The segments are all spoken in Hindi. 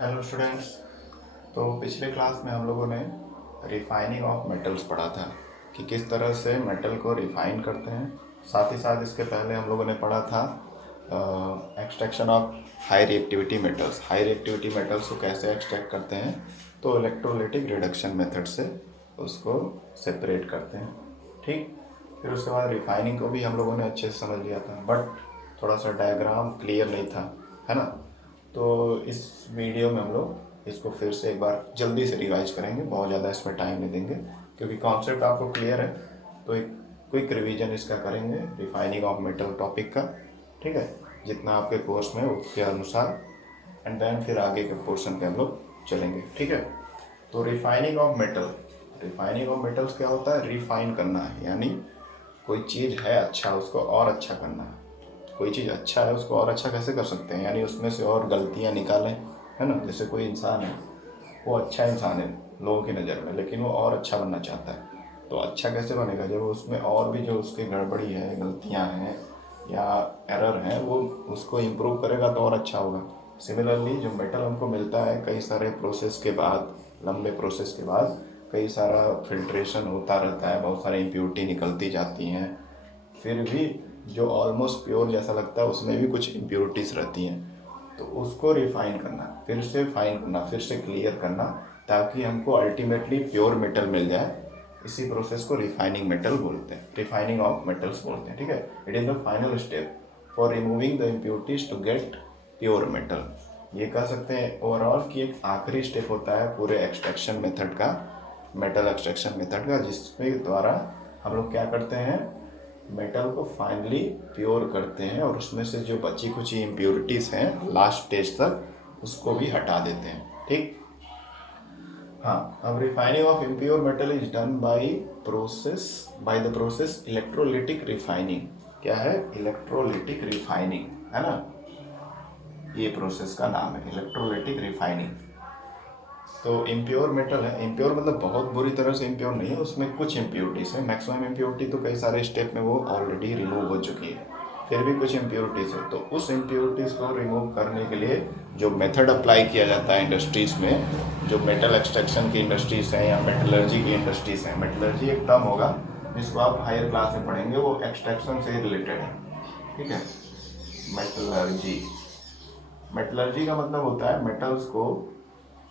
Hello students. तो पिछले क्लास में हम लोगों ने रिफाइनिंग ऑफ मेटल्स पढ़ा था कि किस तरह से मेटल को रिफाइन करते हैं। साथ ही साथ इसके पहले हम लोगों ने पढ़ा था extraction of high reactivity metals. High reactivity metals को कैसे एक्सट्रैक्ट करते हैं, तो इलेक्ट्रोलिटिक रिडक्शन मेथड से उसको सेपरेट करते हैं। ठीक, फिर उसके बाद रिफाइनिंग को भी हम लोगों ने अच्छे से समझ लिया था, बट थोड़ा सा डायग्राम क्लियर नहीं था, है ना। तो इस वीडियो में हम लोग इसको फिर से एक बार जल्दी से रिवाइज करेंगे, बहुत ज़्यादा इसमें टाइम नहीं देंगे क्योंकि कॉन्सेप्ट आपको क्लियर है। तो एक क्विक रिवीजन इसका करेंगे रिफाइनिंग ऑफ मेटल टॉपिक का, ठीक है, जितना आपके कोर्स में उसके अनुसार, एंड देन फिर आगे के पोर्शन पे हम लोग चलेंगे, ठीक है। तो refining of metal, refining of metals क्या होता है? रिफाइन करना है, यानी कोई चीज़ है अच्छा, उसको और अच्छा करना है। कोई चीज़ अच्छा है उसको और अच्छा कैसे कर सकते हैं, यानी उसमें से और गलतियाँ निकालें, है ना। जैसे कोई इंसान है, वो अच्छा इंसान है लोगों की नज़र में, लेकिन वो और अच्छा बनना चाहता है। तो अच्छा कैसे बनेगा? जब उसमें और भी जो उसकी गड़बड़ी है, गलतियाँ हैं या एरर हैं, वो उसको इम्प्रूव करेगा तो और अच्छा होगा। सिमिलरली जो मेटल हमको मिलता है कई सारे प्रोसेस के बाद, लंबे प्रोसेस के बाद कई सारा फिल्ट्रेशन होता रहता है, बहुत सारी इम्प्योरिटी निकलती जाती हैं, फिर भी जो ऑलमोस्ट प्योर जैसा लगता है उसमें भी कुछ इम्प्योरिटीज़ रहती हैं। तो उसको रिफाइन करना, फिर से फाइन करना, फिर से क्लियर करना, ताकि हमको अल्टीमेटली प्योर मेटल मिल जाए। इसी प्रोसेस को रिफाइनिंग मेटल बोलते हैं, रिफाइनिंग ऑफ मेटल्स बोलते हैं, ठीक है। It is the final step for removing the impurities to get pure metal. ये कह सकते हैं ओवरऑल कि एक आखिरी स्टेप होता है पूरे एक्सट्रैक्शन मेथड का, मेटल एक्सट्रैक्शन मेथड का, जिसके द्वारा हम लोग क्या करते हैं, मेटल को फाइनली प्योर करते हैं और उसमें से जो बची कुची इम्प्योरिटीज़ हैं लास्ट स्टेज तक उसको भी हटा देते हैं, ठीक। हाँ, अब refining of impure metal is done by the process electrolytic refining. क्या है? इलेक्ट्रोलिटिक रिफाइनिंग, है ना। ये प्रोसेस का नाम है इलेक्ट्रोलिटिक रिफाइनिंग। तो इम्प्योर मेटल है, इम्प्योर मतलब बहुत बुरी तरह से इम्प्योर नहीं है, उसमें कुछ इम्प्योरिटीज़ है। मैक्सिमम इम्प्योरिटी तो कई सारे स्टेप में वो ऑलरेडी रिमूव हो चुकी है, फिर भी कुछ इम्प्योरिटीज़ है। तो उस इम्प्योरिटीज़ को रिमूव करने के लिए जो मेथड अप्लाई किया जाता है इंडस्ट्रीज़ में, जो मेटल एक्सट्रैक्शन की इंडस्ट्रीज़ हैं या मेटलर्जी की इंडस्ट्रीज़ हैं, मेटलर्जी एक टर्म होगा जिसको आप हायर क्लास में पढ़ेंगे, वो एक्सट्रैक्शन से रिलेटेड है, ठीक है। मेटलर्जी, मेटलर्जी का मतलब होता है मेटल्स को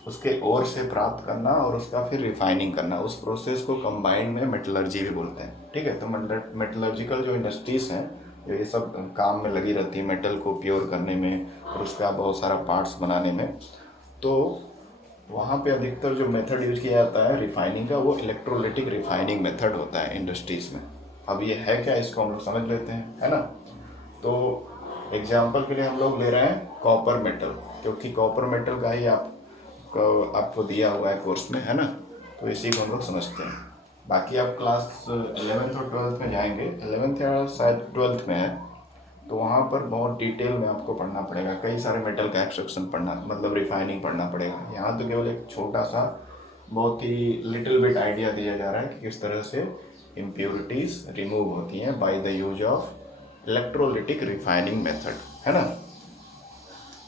उसके ओर से प्राप्त करना और उसका फिर रिफाइनिंग करना। उस प्रोसेस को कंबाइंड में मेटलर्जी भी बोलते हैं, ठीक है। तो मेटलर्जिकल जो इंडस्ट्रीज़ हैं, जो ये सब काम में लगी रहती है मेटल को प्योर करने में और उसका बहुत सारा पार्ट्स बनाने में, तो वहाँ पे अधिकतर जो मेथड यूज किया जाता है रिफाइनिंग का, वो इलेक्ट्रोलिटिक रिफाइनिंग मेथड होता है इंडस्ट्रीज़ में। अब ये है क्या, इसको हम लोग समझ लेते हैं, है ना। तो एग्जाम्पल के लिए हम लोग ले रहे हैं कॉपर मेटल, क्योंकि कॉपर मेटल का ही आपको दिया हुआ है कोर्स में, है ना। तो इसी को हम लोग समझते हैं। बाकी आप क्लास 11th और 12th में जाएंगे, 11th या शायद 12th में है, तो वहाँ पर बहुत डिटेल में आपको पढ़ना पड़ेगा, कई सारे मेटल का एक्सट्रैक्शन पढ़ना, मतलब रिफाइनिंग पढ़ना पड़ेगा। यहाँ तो केवल एक छोटा सा, बहुत ही लिटिल बिट आइडिया दिया जा रहा है कि किस तरह से इम्प्योरिटीज़ रिमूव होती हैं by the use of electrolytic refining method, है ना।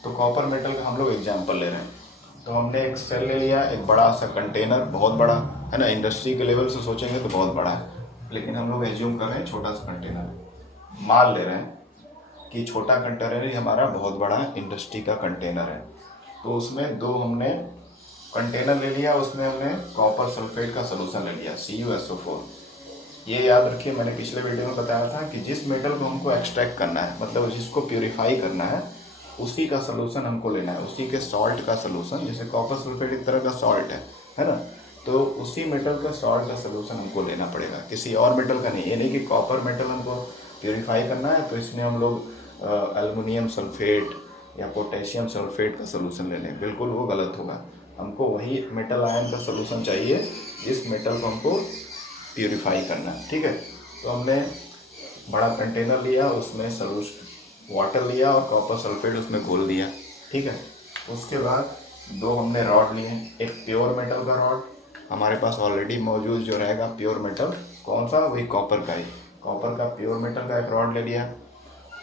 तो कॉपर मेटल का हम लोग एग्जाम्पल ले रहे हैं। तो हमने एक सेल ले लिया, एक बड़ा सा कंटेनर, बहुत बड़ा, है ना। इंडस्ट्री के लेवल से सोचेंगे तो बहुत बड़ा है, लेकिन हम लोग एज्यूम कर रहे हैं छोटा सा कंटेनर है। मान ले रहे हैं कि छोटा कंटेनर ही हमारा बहुत बड़ा इंडस्ट्री का कंटेनर है। तो उसमें दो हमने कंटेनर ले लिया, उसमें हमने कॉपर सल्फेट का सोल्यूशन ले लिया, CuSO4। ये याद रखिए, मैंने पिछले वीडियो में बताया था कि जिस मेटल को हमको एक्सट्रैक्ट करना है, मतलब जिसको प्यूरिफाई करना है, उसी का सोल्यूशन हमको लेना है, उसी के सॉल्ट का सोल्यूशन। जैसे कॉपर सल्फेट एक तरह का सॉल्ट है ना। तो उसी मेटल का सॉल्ट का सोल्यूशन हमको लेना पड़ेगा, किसी और मेटल का नहीं। ये नहीं कि कॉपर मेटल हमको प्यूरिफाई करना है तो इसमें हम लोग एल्युमिनियम सल्फेट या पोटेशियम सल्फेट का सोल्यूशन ले लें, बिल्कुल वो गलत होगा। हमको वही मेटल आयन का सोल्यूशन चाहिए जिस मेटल को हमको प्यूरिफाई करना है, ठीक है। तो हमने बड़ा कंटेनर लिया, उसमें सल्यूशन वाटर लिया और कॉपर सल्फेट उसमें घोल दिया, ठीक है। उसके बाद दो हमने रॉड लिए, एक प्योर मेटल का रॉड, हमारे पास ऑलरेडी मौजूद जो रहेगा प्योर मेटल, कौन सा? वही कॉपर का ही, कॉपर का प्योर मेटल का एक रॉड ले लिया।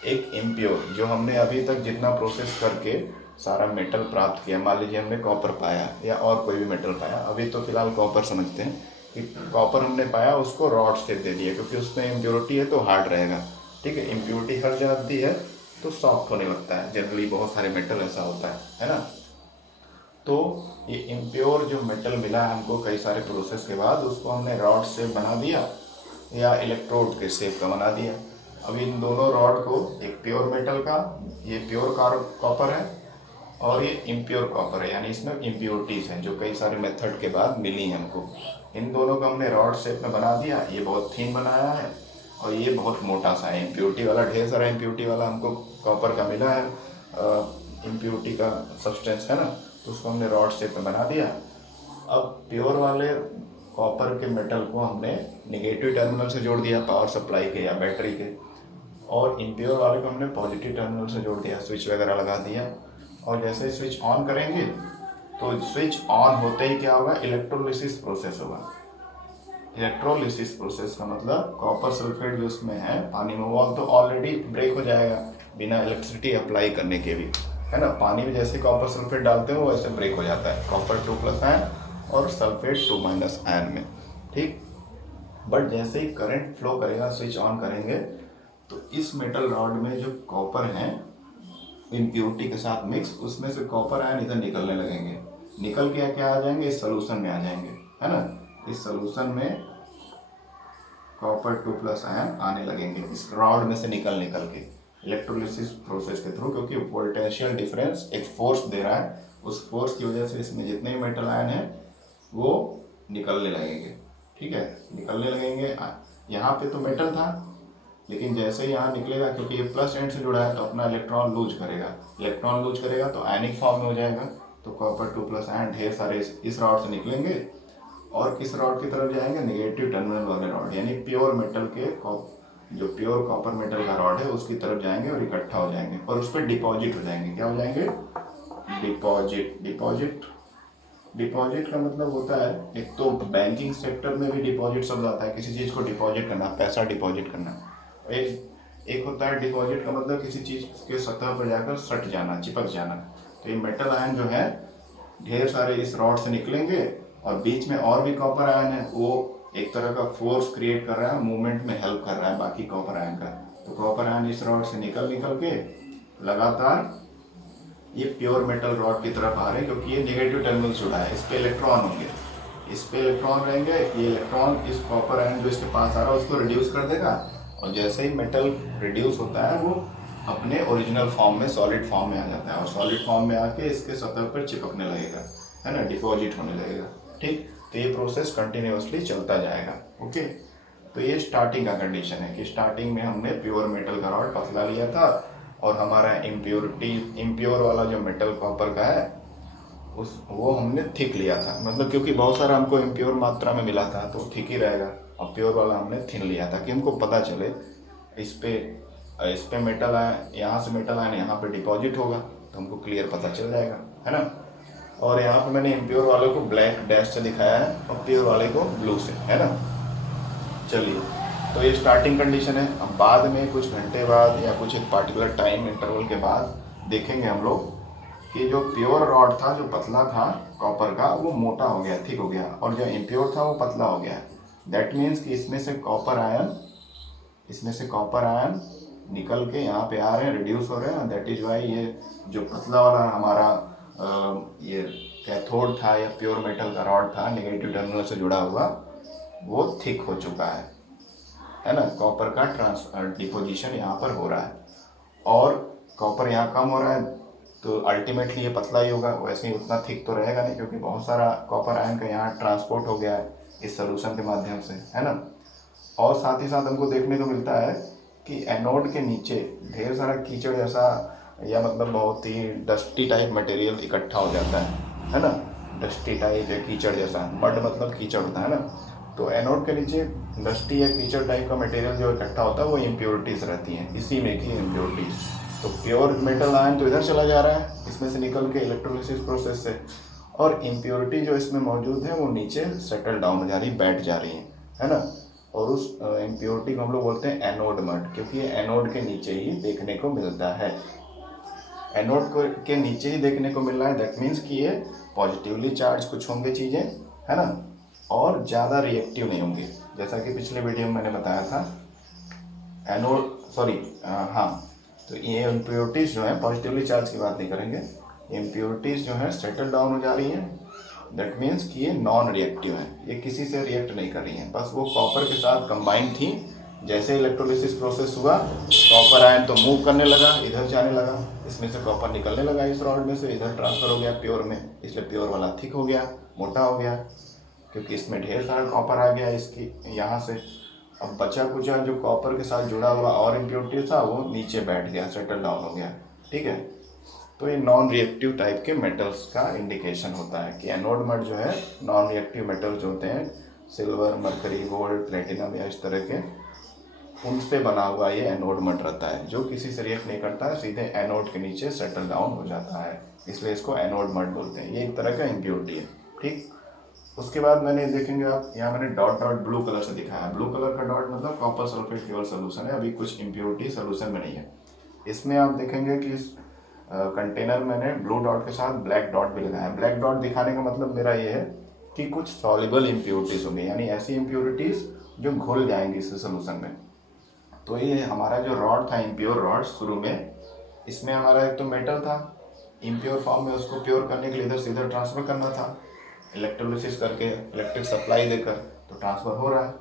एक इम्प्योर जो हमने अभी तक जितना प्रोसेस करके सारा मेटल प्राप्त किया, मान लीजिए हमने कॉपर पाया या और कोई भी मेटल पाया, अभी तो फिलहाल कॉपर समझते हैं कि कॉपर हमने पाया, उसको रॉड शेप दे दिया क्योंकि उसमें इम्प्योरिटी है तो हार्ड रहेगा। ठीक है, इम्प्योरिटी हर जाती है तो सॉफ्ट होने लगता है, जनरली बहुत सारे मेटल ऐसा होता है ना। तो ये इम्प्योर जो मेटल मिला है हमको कई सारे प्रोसेस के बाद, उसको हमने रॉड शेप बना दिया या इलेक्ट्रोड के शेप का बना दिया। अब इन दोनों रॉड को, एक प्योर मेटल का, ये प्योर कॉपर है और ये इम्प्योर कॉपर है, यानी इसमें इम्प्योरिटीज़ हैं जो कई सारे मेथड के बाद मिली हैं हमको। इन दोनों को हमने रॉड शेप में बना दिया। ये बहुत थिन बनाया है और ये बहुत मोटा सा है। इम्प्योरिटी वाला, ढेर सारा इम्प्योरिटी वाला हमको कॉपर का मिला है, इम्प्योरिटी का सब्सटेंस है ना, तो उसको हमने रॉड शेप में बना दिया। अब प्योर वाले कॉपर के मेटल को हमने निगेटिव टर्मिनल से जोड़ दिया पावर सप्लाई के या बैटरी के, और इम्प्योर वाले को हमने पॉजिटिव टर्मिनल से जोड़ दिया, स्विच वगैरह लगा दिया। और जैसे स्विच ऑन करेंगे तो स्विच ऑन होते ही क्या होगा, इलेक्ट्रोलिसिस प्रोसेस होगा। इलेक्ट्रोलिसिस प्रोसेस का मतलब कॉपर सल्फेट जो उसमें है पानी में, वो तो ऑलरेडी ब्रेक हो जाएगा बिना इलेक्ट्रिसिटी अप्लाई करने के भी, है ना। पानी में जैसे कॉपर सल्फेट डालते हो वैसे ब्रेक हो जाता है, कॉपर 2+ आयन और सल्फेट 2- आयन में। ठीक, बट जैसे ही करंट फ्लो करेगा, स्विच ऑन करेंगे, तो इस मेटल रॉड में जो कॉपर है इम्प्योरिटी के साथ मिक्स, उसमें से कॉपर आयन इधर निकलने लगेंगे। निकल के क्या आ जाएंगे, इस सोल्यूशन में आ जाएंगे, है ना। इस सोल्यूशन में कॉपर 2+ आयन आने लगेंगे इस रॉड में से निकल के इलेक्ट्रोलिसिस प्रोसेस के थ्रू, क्योंकि वोल्टेंशियल डिफरेंस एक फोर्स दे रहा है, उस फोर्स की वजह से इसमें जितने भी मेटल आयन हैं वो निकलने लगेंगे। ठीक है, निकलने लगेंगे। यहाँ पे तो मेटल था, लेकिन जैसे ही यहाँ निकलेगा, क्योंकि ये प्लस एंड से जुड़ा है, तो अपना इलेक्ट्रॉन लूज करेगा। इलेक्ट्रॉन लूज करेगा तो आयनिक फॉर्म में हो जाएगा, तो कॉपर 2+ आयन ढेर सारे इस रॉड से निकलेंगे और किस रॉड की तरफ जाएंगे, नेगेटिव टर्मिनल वाले रॉड, यानी प्योर मेटल के जो प्योर कॉपर मेटल का रॉड है उसकी तरफ जाएंगे और इकट्ठा हो जाएंगे और उस पर डिपॉजिट हो जाएंगे। क्या हो जाएंगे, डिपॉजिट। डिपॉजिट का मतलब होता है, एक तो बैंकिंग सेक्टर में भी डिपॉजिट शब्द आता है, किसी चीज़ को डिपॉजिट करना, पैसा डिपॉजिट करना। एक होता है डिपॉजिट का मतलब किसी चीज़ के सतह पर जाकर सट जाना, चिपक जाना। तो ये मेटल आयन जो है ढेर सारे इस रॉड से निकलेंगे और बीच में और भी कॉपर आयन है, वो एक तरह का फोर्स क्रिएट कर रहा है, मूवमेंट में हेल्प कर रहा है बाकी कॉपर आयन का। तो कॉपर आयन इस रॉड से निकल के लगातार ये प्योर मेटल रॉड की तरफ आ रहे हैं, क्योंकि ये नेगेटिव टर्मिनल जुड़ा है, इस पे इलेक्ट्रॉन होंगे, इस पे इलेक्ट्रॉन रहेंगे। ये इलेक्ट्रॉन इस कॉपर आयन जो इसके पास आ रहा है उसको रिड्यूस कर देगा, और जैसे ही मेटल रिड्यूस होता है वो अपने ओरिजिनल फॉर्म में, सॉलिड फॉर्म में आ जाता है, और सॉलिड फॉर्म में आके इसके सतह पर चिपकने लगेगा, है ना, डिपॉजिट होने लगेगा। ठीक, तो ये प्रोसेस कंटिन्यूसली चलता जाएगा। ओके, तो ये स्टार्टिंग का कंडीशन है कि स्टार्टिंग में हमने प्योर मेटल का रॉड पतला लिया था और हमारा इम्प्योर वाला जो मेटल कॉपर का है वो हमने थिक लिया था, मतलब क्योंकि बहुत सारा हमको इम्प्योर मात्रा में मिला था तो थिक ही रहेगा, और प्योर वाला हमने थिन लिया था कि हमको पता चले इस पे मेटल आया, यहाँ से मेटल आया, यहाँ पे डिपॉजिट होगा तो हमको क्लियर पता चल जाएगा, है ना। और यहाँ पे मैंने इम्प्योर वाले को ब्लैक डैश से दिखाया है और प्योर वाले को ब्लू से, है ना। चलिए, तो ये स्टार्टिंग कंडीशन है। अब बाद में कुछ घंटे बाद या कुछ एक पार्टिकुलर टाइम इंटरवल के बाद देखेंगे हम लोग कि जो प्योर रॉड था, जो पतला था कॉपर का, वो मोटा हो गया, थिक हो गया, और जो इम्प्योर था वो पतला हो गया। दैट मीन्स कि इसमें से कॉपर आयन निकल के यहाँ पे आ रहे हैं, रिड्यूस हो रहे हैं। दैट इज वाई ये जो पतला वाला हमारा ये कैथोड था या प्योर मेटल का रॉड था नेगेटिव टर्मिनल से जुड़ा हुआ, वो थिक हो चुका है ना। कॉपर का डिपोजिशन यहाँ पर हो रहा है और कॉपर यहाँ कम हो रहा है, तो अल्टीमेटली ये पतला ही होगा। वैसे ही उतना थिक तो रहेगा नहीं, क्योंकि बहुत सारा कॉपर आयन का यहाँ ट्रांसपोर्ट हो गया है इस सोल्यूशन के माध्यम से, है ना। और साथ ही साथ हमको देखने को मिलता है कि एनोड के नीचे ढेर सारा कीचड़ जैसा, या मतलब बहुत ही डस्टी टाइप मटेरियल इकट्ठा हो जाता है ना। डस्टी टाइप या कीचड़ जैसा, मड मतलब कीचड़ होता है ना। तो एनोड के नीचे डस्टी या कीचड़ टाइप का मटेरियल जो इकट्ठा होता है वो इम्प्योरिटीज़ रहती हैं, इसी में की इम्प्योरिटीज़। तो प्योर मेटल आयन तो इधर चला जा रहा है इसमें से निकल के इलेक्ट्रोलिसिस प्रोसेस से, और इम्प्योरिटी जो इसमें मौजूद है वो नीचे सेटल डाउन हो जा रही, बैठ जा रही है ना। और उस इम्प्योरिटी को हम लोग बोलते हैं एनोड मड, क्योंकि ये एनोड के नीचे ही देखने को मिलता है। एनोड को के नीचे ही देखने को मिल रहा है, दैट मीन्स कि ये पॉजिटिवली चार्ज कुछ होंगे चीज़ें, है ना, और ज़्यादा रिएक्टिव नहीं होंगे। जैसा कि पिछले वीडियो में मैंने बताया था, एनोड सॉरी हाँ, तो ये इम्प्योरिटीज़ जो है, पॉजिटिवली चार्ज की बात नहीं करेंगे, इम्प्योरिटीज़ जो है सेटल डाउन हो जा रही हैं, दैट मीन्स कि ये नॉन रिएक्टिव है, ये किसी से रिएक्ट नहीं कर रही हैं, बस वो कॉपर के साथ कंबाइन थी। जैसे इलेक्ट्रोलिसिस प्रोसेस हुआ, कॉपर आयन तो मूव करने लगा, इधर जाने लगा, इसमें से कॉपर निकलने लगा, इस रॉड में से इधर ट्रांसफ़र हो गया प्योर में, इसलिए प्योर वाला थिक हो गया, मोटा हो गया, क्योंकि इसमें ढेर सारा कॉपर आ गया इसकी यहाँ से। अब बचा कुचा जो कॉपर के साथ जुड़ा हुआ और इम्प्योरिटी था वो नीचे बैठ गया, सेटल डाउन हो गया, ठीक है। तो ये नॉन रिएक्टिव टाइप के मेटल्स का इंडिकेशन होता है कि एनोड मड जो है, नॉन रिएक्टिव मेटल्स जो होते हैं, सिल्वर, मरकरी, गोल्ड, प्लेटिनम या इस तरह के, उनसे बना हुआ ये एनोड मड रहता है, जो किसी से रिएक्ट नहीं करता है, सीधे एनोड के नीचे सेटल डाउन हो जाता है, इसलिए इसको एनोड मड बोलते हैं। ये एक तरह का इम्प्योरिटी है, ठीक। उसके बाद मैंने देखेंगे आप, यहाँ मैंने डॉट डॉट ब्लू कलर से दिखाया, ब्लू कलर का डॉट मतलब कॉपर सल्फेट केवल सोल्यूशन है, अभी कुछ इम्प्योरिटी सोल्यूशन में नहीं है। इसमें आप देखेंगे कि इस कंटेनर मैंने ब्लू डॉट के साथ ब्लैक डॉट भी लगाया है। ब्लैक डॉट दिखाने का मतलब मेरा ये है कि कुछ सॉल्युबल इम्प्योरिटीज़ होंगी, यानी ऐसी इम्प्योरिटीज़ जो घुल जाएंगी इस सोल्यूशन में। तो ये हमारा जो रॉड था, इम्प्योर रॉड, शुरू में इसमें हमारा एक तो मेटल था इम्प्योर फॉर्म में, उसको प्योर करने के लिए इधर से इधर ट्रांसफ़र करना था, इलेक्ट्रोलिसिस करके इलेक्ट्रिक सप्लाई देकर, तो ट्रांसफ़र हो रहा है।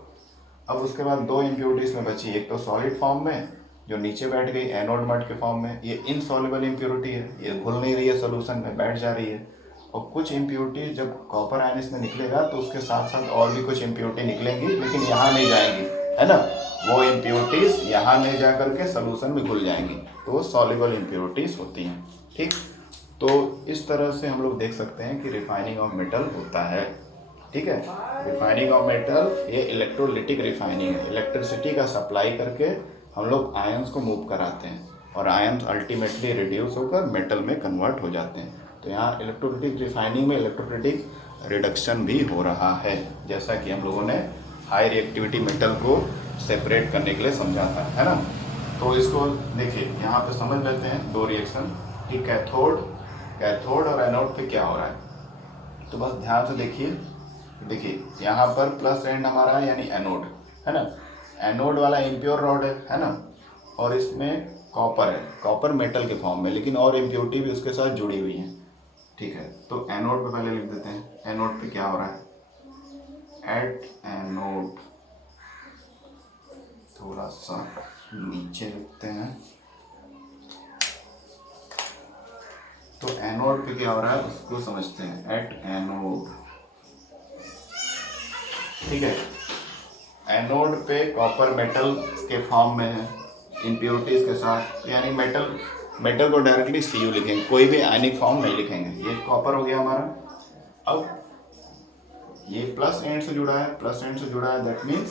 अब उसके बाद दो इम्प्योरिटीज़ में बची, एक तो सॉलिड फॉर्म में जो नीचे बैठ गई एनोड मड के फॉर्म में, ये इनसॉल्युबल इम्प्योरिटी है, ये घुल नहीं रही है सोल्यूशन में, बैठ जा रही है। और कुछ इम्प्योरिटी जब कॉपर आयन इसमें निकलेगा तो उसके साथ साथ और भी कुछ इम्प्योरिटी निकलेंगी, लेकिन यहाँ नहीं जाएंगी, है ना, वो इम्प्योरिटीज़ यहाँ नहीं जा करके सोल्यूशन में घुल जाएंगी, तो वो सॉल्युबल इम्प्योरिटीज़ होती हैं, ठीक। तो इस तरह से हम लोग देख सकते हैं कि रिफाइनिंग ऑफ मेटल होता है, ठीक है। रिफाइनिंग ऑफ मेटल ये इलेक्ट्रोलिटिक रिफाइनिंग है, इलेक्ट्रिसिटी का सप्लाई करके हम लोग आयंस को मूव कराते हैं, और आयंस अल्टीमेटली रिड्यूस होकर मेटल में कन्वर्ट हो जाते हैं। तो यहाँ इलेक्ट्रोलिटिक रिफाइनिंग में इलेक्ट्रोलिटिक रिडक्शन भी हो रहा है, जैसा कि हम लोगों ने हाई रिएक्टिविटी मेटल को सेपरेट करने के लिए समझा था, है ना। तो इसको देखिए, यहाँ पे समझ लेते हैं दो रिएक्शन कि कैथोड और एनोड पे क्या हो रहा है। तो बस ध्यान से देखिए यहाँ पर प्लस एंड हमारा है, यानी एनोड, है ना। एनोड वाला इम्प्योर रॉड है ना, और इसमें कॉपर है, कॉपर मेटल के फॉर्म में, लेकिन और इम्प्योरिटी भी उसके साथ जुड़ी हुई है, ठीक है। तो एनोड पे पहले लिख देते हैं, एनोड पे क्या हो रहा है। एट एनोड, थोड़ा सा नीचे लिखते हैं, तो एनोड पे क्या हो रहा है उसको समझते हैं। एट एनोड, ठीक है। एनोड पे कॉपर मेटल के फॉर्म में है इम्प्योरिटीज़ के साथ, यानी मेटल को डायरेक्टली Cu लिखेंगे, कोई भी आयनिक फॉर्म नहीं लिखेंगे। ये कॉपर हो गया हमारा। अब ये प्लस एंड से जुड़ा है, दैट मीन्स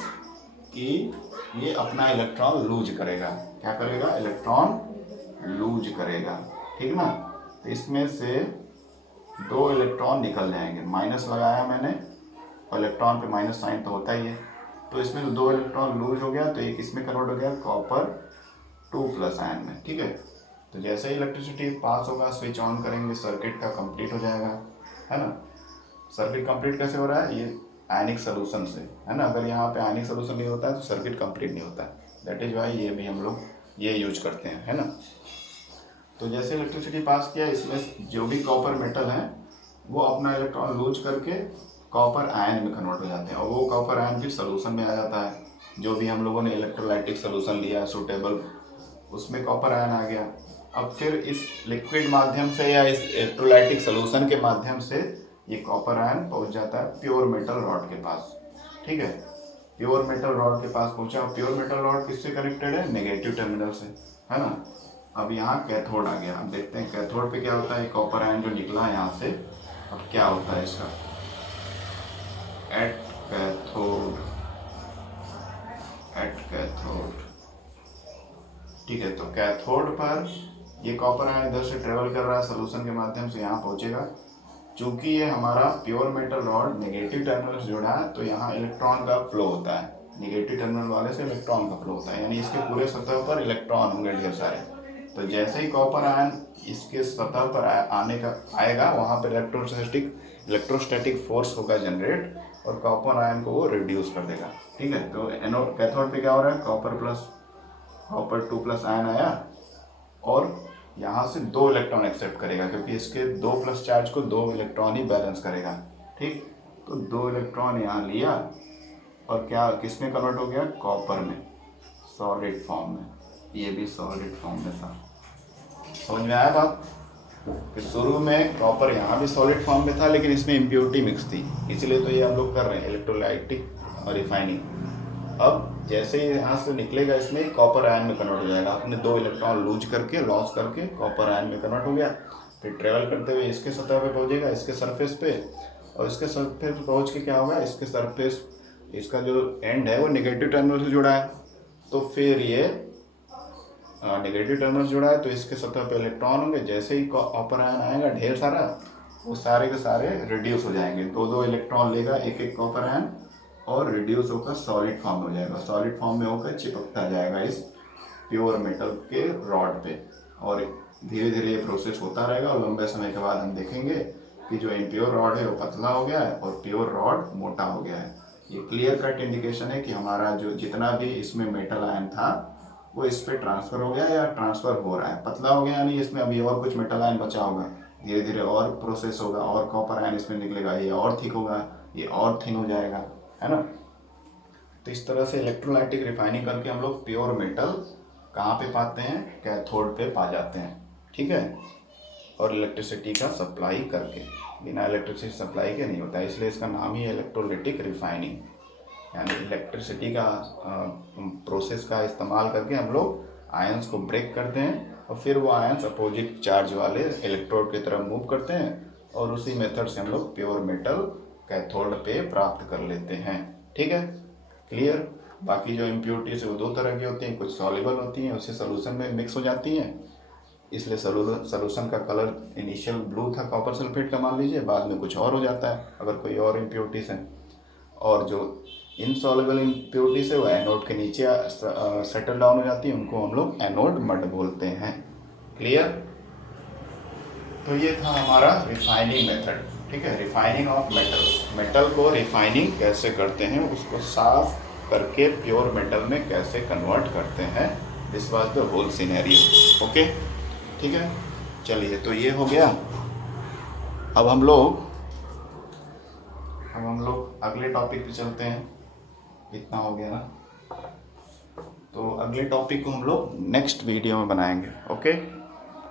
कि ये अपना इलेक्ट्रॉन लूज करेगा। क्या करेगा? इलेक्ट्रॉन लूज करेगा, ठीक ना। तो इसमें से दो इलेक्ट्रॉन निकल जाएंगे, माइनस लगाया मैंने, और इलेक्ट्रॉन पे माइनस साइन तो होता ही है, तो इसमें से दो इलेक्ट्रॉन लूज हो गया, तो एक इसमें कन्वर्ट हो गया कॉपर 2+ आयन में, ठीक है। तो जैसे ही इलेक्ट्रिसिटी पास होगा, स्विच ऑन करेंगे, सर्किट का कंप्लीट हो जाएगा, है ना। सर्किट कंप्लीट कैसे हो रहा है? ये आयनिक सोल्यूशन से, है ना। अगर यहाँ पे आयनिक सोल्यूशन नहीं होता है तो सर्किट कंप्लीट नहीं होता है, दैट इज वाई ये भी हम लोग ये यूज करते हैं, है ना। तो जैसे इलेक्ट्रिसिटी पास किया, इसमें जो भी कॉपर मेटल है वो अपना इलेक्ट्रॉन लूज करके कॉपर आयन में कन्वर्ट हो जाते हैं, और वो कॉपर आयन फिर सोल्यूशन में आ जाता है। जो भी हम लोगों ने इलेक्ट्रोलाइटिक सोल्यूशन लिया सूटेबल, उसमें कॉपर आयन आ गया। अब फिर इस लिक्विड माध्यम से या इस इलेक्ट्रोलाइटिक सोल्यूशन के माध्यम से ये कॉपर आयन पहुंच जाता है प्योर मेटल रॉड के पास, ठीक है। प्योर मेटल रॉड के पास पहुंचा। प्योर मेटल रॉड किससे कनेक्टेड है? नेगेटिव टर्मिनल से, है ना। अब यहाँ कैथोड आ गया। अब देखते हैं कैथोड पे क्या होता है। कॉपर आयन जो निकला यहाँ से, अब क्या होता है इसका। एट कैथोड, ठीक है। तो कैथोड पर ये कॉपर आयन इधर से ट्रेवल कर रहा है सोल्यूशन के माध्यम से, यहाँ पहुँचेगा। चूंकि ये हमारा pure metal rod negative terminal से जुड़ा है, तो यहाँ इलेक्ट्रॉन का फ्लो होता है, निगेटिव टर्मिनल वाले से इलेक्ट्रॉन का फ्लो होता है, यानी इसके पूरे सतह पर इलेक्ट्रॉन होंगे ढेर सारे। तो जैसे ही कॉपर आयन इसके सतह पर आने का आएगा, वहाँ पर इलेक्ट्रोस्टैटिक फोर्स होगा जनरेट, और कॉपर आयन को वो रिड्यूस कर देगा। ठीक है, तो एनोड कैथोड पे क्या हो रहा है, कॉपर 2+ आयन आया और यहाँ से 2 इलेक्ट्रॉन एक्सेप्ट करेगा, क्योंकि इसके 2+ चार्ज को 2 इलेक्ट्रॉन ही बैलेंस करेगा। ठीक, तो 2 इलेक्ट्रॉन यहाँ लिया और क्या किसमें कन्वर्ट हो गया, कॉपर में, सॉलिड फॉर्म में। ये भी सॉलिड फॉर्म में था। समझ में आया बात कि शुरू में कॉपर यहाँ भी सॉलिड फॉर्म में था, लेकिन इसमें इम्प्योरिटी मिक्स थी, इसलिए तो ये हम लोग कर रहे हैं इलेक्ट्रोलाइटिक रिफाइनिंग। अब जैसे ही यहाँ से निकलेगा, इसमें कॉपर आयन में कन्वर्ट हो जाएगा। आपने 2 इलेक्ट्रॉन लूज करके, लॉस करके कॉपर आयन में कन्वर्ट हो गया। फिर ट्रेवल करते हुए इसके सतह पे पहुँचेगा, इसके सरफेस पे, और इसके सरफेस पे पहुँच के क्या होगा, इसके सरफेस, इसका जो एंड है वो नेगेटिव टर्मिनल से जुड़ा है, तो फिर ये नेगेटिव टर्मिनल जुड़ा है, तो इसके सतह पे इलेक्ट्रॉन होंगे। जैसे ही कॉपर आयन आएगा ढेर सारा, वो सारे के सारे रिड्यूस हो जाएंगे। 2 इलेक्ट्रॉन लेगा एक कॉपर आयन, और रिड्यूस होकर सॉलिड फॉर्म हो जाएगा। सॉलिड फॉर्म में होकर चिपकता जाएगा इस प्योर मेटल के रॉड पे, और धीरे धीरे ये प्रोसेस होता रहेगा। और लंबे समय के बाद हम देखेंगे कि जो इम्प्योर रॉड है वो पतला हो गया है और प्योर रॉड मोटा हो गया है। ये क्लियर कट इंडिकेशन है कि हमारा जो जितना भी इसमें मेटल आयन था वो इस पे ट्रांसफ़र हो गया या ट्रांसफ़र हो रहा है। पतला हो गया यानी इसमें अभी और कुछ मेटल आयन बचा होगा, धीरे धीरे और प्रोसेस होगा, और कॉपर आयन इसमें निकलेगा, ये और थिक होगा, ये और थिन हो जाएगा, है ना। तो इस तरह से इलेक्ट्रोलाइटिक रिफाइनिंग करके हम लोग प्योर मेटल कहाँ पे पाते हैं, कैथोड पे पा जाते हैं। ठीक है, और इलेक्ट्रिसिटी का सप्लाई करके, बिना इलेक्ट्रिसिटी सप्लाई के नहीं होता है, इसलिए इसका नाम ही है इलेक्ट्रोलाइटिक रिफाइनिंग। यानी इलेक्ट्रिसिटी का प्रोसेस का इस्तेमाल करके हम लोग आयंस को ब्रेक करते हैं, और फिर वो आयंस अपोजिट चार्ज वाले इलेक्ट्रोड की तरफ मूव करते हैं, और उसी मेथड से हम लोग प्योर मेटल कैथोड पे प्राप्त कर लेते हैं। ठीक है, क्लियर। बाकी जो इम्प्योरिटीज है वो 2 तरह की होती हैं, कुछ सॉल्युबल होती हैं, उससे सोल्यूशन में मिक्स हो जाती हैं, इसलिए सोल्यूशन का कलर इनिशियल ब्लू था कॉपर सल्फेट का, मान लीजिए, बाद में कुछ और हो जाता है अगर कोई और इम्प्योरिटीज हैं। और जो इनसॉल्युबल इम्प्योरिटीज है वो एनोड के नीचे सेटल डाउन हो जाती है, उनको हम लोग एनोड मड बोलते हैं। क्लियर। तो ये था हमारा रिफाइनिंग मेथड। ठीक है, रिफाइनिंग ऑफ मेटल को रिफाइनिंग कैसे करते हैं, उसको साफ करके प्योर मेटल में कैसे कन्वर्ट करते हैं, this was the whole scenario. Okay, ठीक है, चलिए, तो ये हो गया। अब हम लोग अगले टॉपिक पे चलते हैं। इतना हो गया ना, तो अगले टॉपिक को हम लोग नेक्स्ट वीडियो में बनाएंगे। ओके।